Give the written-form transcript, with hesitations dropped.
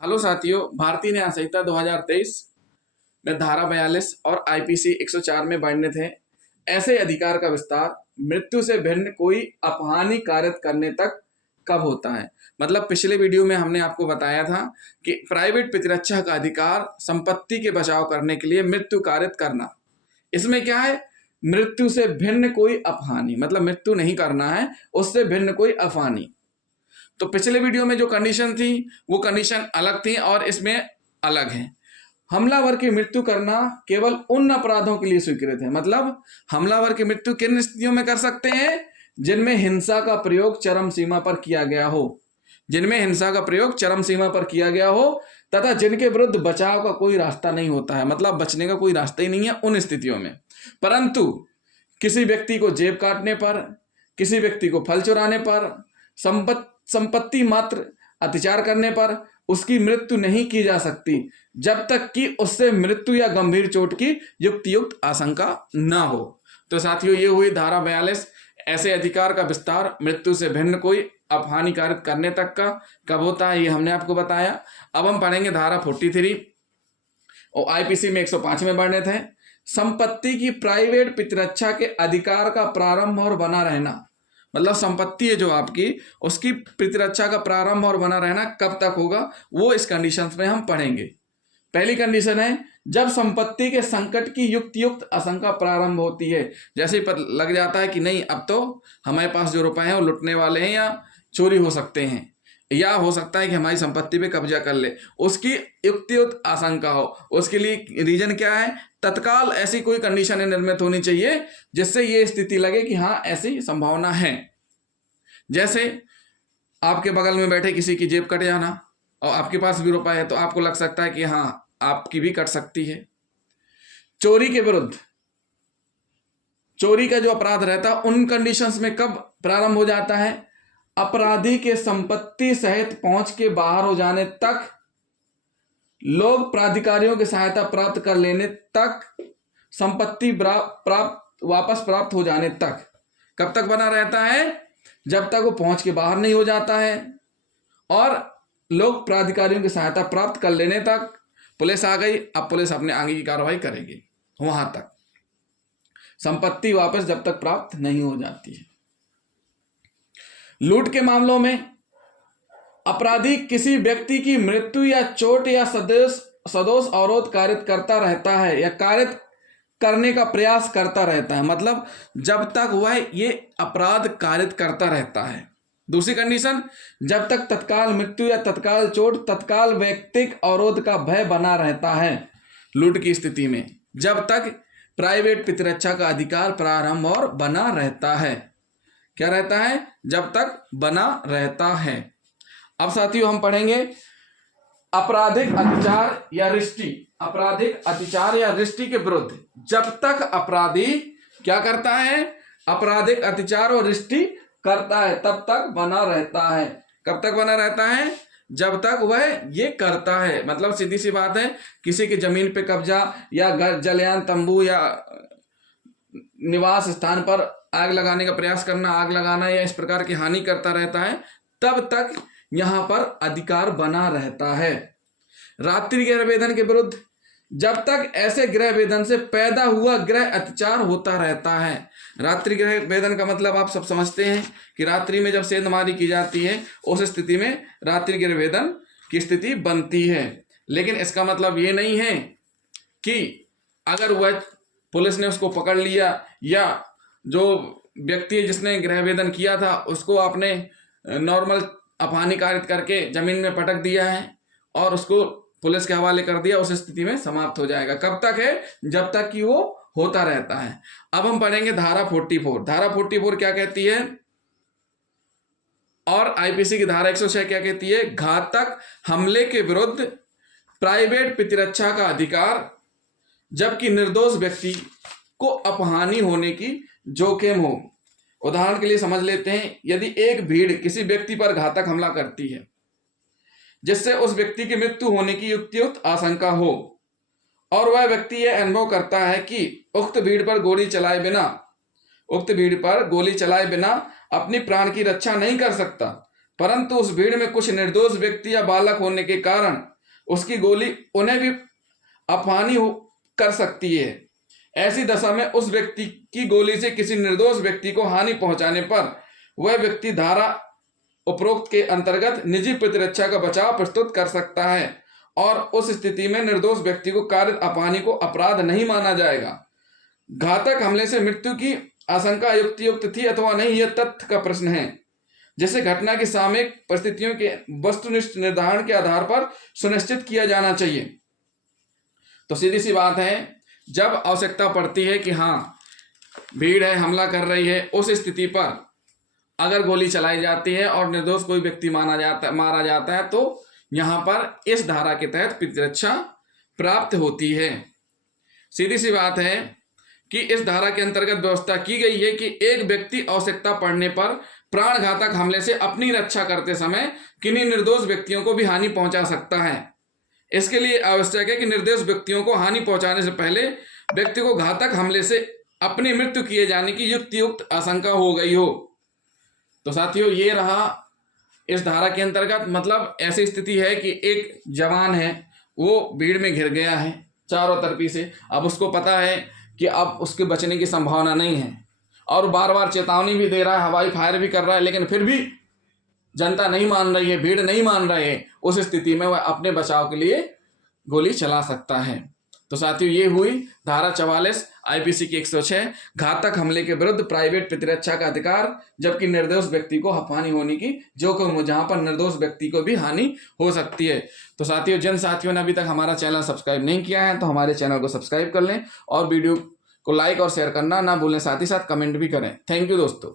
Hello साथियों, भारतीय न्याय संहिता 2023 में धारा 42 और आईपीसी 104 में वर्णित है ऐसे अधिकार का विस्तार मृत्यु से भिन्न कोई अपहानि कारित करने तक कब होता है। मतलब पिछले वीडियो में हमने आपको बताया था कि प्राइवेट प्रतिरक्षा का अधिकार संपत्ति के बचाव करने के लिए मृत्यु कारित करना। इसमें क्या है, मृत्यु से भिन्न कोई अपहानि, मतलब मृत्यु नहीं करना है, उससे भिन्न कोई अपहानि। तो पिछले वीडियो में जो कंडीशन थी वो कंडीशन अलग थी और इसमें अलग है। हमलावर की मृत्यु करना केवल उन अपराधों के लिए स्वीकृत है। मतलब हमलावर की मृत्यु किन स्थितियों में कर सकते हैं? जिनमें हिंसा का प्रयोग चरम सीमा पर किया गया हो, जिनमें हिंसा का प्रयोग चरम सीमा पर किया गया हो तथा जिनके विरुद्ध बचाव का कोई रास्ता नहीं होता है, मतलब बचने का कोई रास्ता ही नहीं है उन स्थितियों में। परंतु किसी व्यक्ति को जेब काटने पर, किसी व्यक्ति को फल चुराने पर, संपत्ति मात्र अत्याचार करने पर उसकी मृत्यु नहीं की जा सकती जब तक कि उससे मृत्यु या गंभीर चोट की युक्त आशंका न हो। तो साथियों, ये हुई धारा 42, ऐसे अधिकार का विस्तार मृत्यु से भिन्न कोई अपहानि कारित करने तक का कब होता है, ये हमने आपको बताया। अब हम पढ़ेंगे धारा 43 और आईपीसी में 105 में वर्णित है संपत्ति की प्राइवेट प्रतिरक्षा के अधिकार का प्रारंभ और बना रहना। मतलब संपत्ति है जो आपकी, उसकी प्रतिरक्षा का प्रारंभ और बना रहना कब तक होगा, वो इस कंडीशंस में हम पढ़ेंगे। पहली कंडीशन है जब संपत्ति के संकट की युक्त आशंका प्रारंभ होती है। जैसे ही लग जाता है कि नहीं, अब तो हमारे पास जो रुपए हैं वो लुटने वाले हैं या चोरी हो सकते हैं, या हो सकता है कि हमारी संपत्ति पे कब्जा कर ले, उसकी युक्त आशंका हो, उसके लिए रीजन क्या है? तत्काल ऐसी कोई कंडीशन निर्मित होनी चाहिए जिससे ये स्थिति लगे कि हाँ ऐसी संभावना है। जैसे आपके बगल में बैठे किसी की जेब कट जाना और आपके पास भी रुपया है तो आपको लग सकता है कि हाँ आपकी भी कट सकती है। चोरी के विरुद्ध, चोरी का जो अपराध रहता है उन कंडीशंस में कब प्रारंभ हो जाता है? अपराधी के संपत्ति सहित पहुंच के बाहर हो जाने तक, लोग प्राधिकारियों की सहायता प्राप्त कर लेने तक, संपत्ति वापस प्राप्त हो जाने तक। कब तक बना रहता है? जब तक वो पहुंच के बाहर नहीं हो जाता है और लोग प्राधिकारियों की सहायता प्राप्त कर लेने तक। पुलिस आ गई, अब पुलिस अपने आगे की कार्रवाई करेगी, वहां तक संपत्ति वापस जब तक प्राप्त नहीं हो जाती है। लूट के मामलों में अपराधी किसी व्यक्ति की मृत्यु या चोट या सदोष अवरोध कारित करता रहता है या कारित करने का प्रयास करता रहता है, मतलब जब तक वह ये अपराध कारित करता रहता है। दूसरी कंडीशन, जब तक तत्काल मृत्यु या तत्काल चोट, तत्काल व्यक्तिक अवरोध का भय बना रहता है। लूट की स्थिति में जब तक प्राइवेट प्रतिरक्षा का अधिकार प्रारंभ और बना रहता है। क्या रहता है? जब तक बना रहता है। अब साथियों हम पढ़ेंगे आपराधिक अत्याचार या रिष्टि। आपराधिक अत्याचार या रिष्टि के विरुद्ध जब तक अपराधी क्या करता है? आपराधिक अत्याचार और रिष्टि करता है तब तक बना रहता है। कब तक बना रहता है? जब तक वह ये करता है। मतलब सीधी सी बात है, किसी की जमीन पे कब्जा या घर, जलयान, तंबू या निवास स्थान पर आग लगाने का प्रयास करना, आग लगाना या इस प्रकार की हानि करता रहता है, तब तक यहां पर अधिकार बना रहता है। रात्रि गृह वेदन के विरुद्ध जब तक ऐसे गृह वेदन से पैदा हुआ गृह अत्याचार होता रहता है। रात्रि गृह वेदन का मतलब आप सब समझते हैं कि रात्रि में जब सेंधमारी की जाती है उस स्थिति में रात्रि गृह वेदन की स्थिति बनती है। लेकिन इसका मतलब ये नहीं है कि अगर वह पुलिस ने उसको पकड़ लिया या जो व्यक्ति है जिसने गृह वेदन किया था उसको आपने नॉर्मल अपहानि कारित करके जमीन में पटक दिया है और उसको पुलिस के हवाले कर दिया, उस स्थिति में समाप्त हो जाएगा। कब तक है? जब तक कि वो होता रहता है। अब हम पढ़ेंगे धारा 44। धारा 44 क्या कहती है और आईपीसी की धारा 106 क्या कहती है? घातक हमले के विरुद्ध प्राइवेट प्रतिरक्षा का अधिकार जबकि निर्दोष व्यक्ति को अपहानि होने की जोखिम हो। उदाहरण के लिए समझ लेते हैं, यदि एक भीड़ किसी व्यक्ति पर घातक हमला करती है जिससे उस व्यक्ति की मृत्यु होने की युक्त आशंका हो और वह व्यक्ति यह अनुभव करता है कि उक्त भीड़ पर गोली चलाए बिना अपनी प्राण की रक्षा नहीं कर सकता, परंतु उस भीड़ में कुछ निर्दोष व्यक्ति या बालक होने के कारण उसकी गोली उन्हें भी अपहानी कर सकती है। ऐसी दशा में उस व्यक्ति की गोली से किसी निर्दोष व्यक्ति को हानि पहुंचाने पर वह व्यक्ति धारा उपरोक्त के अंतर्गत निजी प्रतिरक्षा का बचाव प्रस्तुत कर सकता है और उस स्थिति में निर्दोष व्यक्ति को कारित अपहानि को अपराध नहीं माना जाएगा। घातक हमले से मृत्यु की आशंका युक्त थी अथवा नहीं, यह तथ्य का प्रश्न है, जिसे घटना की सामयिक परिस्थितियों के वस्तुनिष्ठ निर्धारण के आधार पर सुनिश्चित किया जाना चाहिए। तो सीधी सी बात है, जब आवश्यकता पड़ती है कि हाँ भीड़ है, हमला कर रही है, उस स्थिति पर अगर गोली चलाई जाती है और निर्दोष कोई व्यक्ति मारा जाता है तो यहाँ पर इस धारा के तहत प्रतिरक्षा प्राप्त होती है। सीधी सी बात है कि इस धारा के अंतर्गत व्यवस्था की गई है कि एक व्यक्ति आवश्यकता पड़ने पर प्राणघातक हमले से अपनी रक्षा करते समय किन्हीं निर्दोष व्यक्तियों को भी हानि पहुंचा सकता है। इसके लिए आवश्यक है कि निर्दोष व्यक्तियों को हानि पहुंचाने से पहले व्यक्ति को घातक हमले से अपनी मृत्यु किए जाने की युक्त आशंका हो गई हो। तो साथियों, ये रहा इस धारा के अंतर्गत, मतलब ऐसी स्थिति है कि एक जवान है, वो भीड़ में घिर गया है चारों तरफी से। अब उसको पता है कि अब उसके बचने की संभावना नहीं है और बार बार चेतावनी भी दे रहा है, हवाई फायर भी कर रहा है, लेकिन फिर भी जनता नहीं मान रही है, भीड़ नहीं मान रही है। उस स्थिति में वह अपने बचाव के लिए गोली चला सकता है। तो साथियों, ये हुई धारा 44 आईपीसी की 106 घातक हमले के विरुद्ध प्राइवेट प्रतिरक्षा का अधिकार, जबकि निर्दोष व्यक्ति को हानि होने की जहां पर निर्दोष व्यक्ति को भी हानि हो सकती है। तो साथियों, जिन साथियों ने अभी तक हमारा चैनल सब्सक्राइब नहीं किया है तो हमारे चैनल को सब्सक्राइब कर लें और वीडियो को लाइक और शेयर करना ना भूलें, साथ ही साथ कमेंट भी करें। थैंक यू दोस्तों।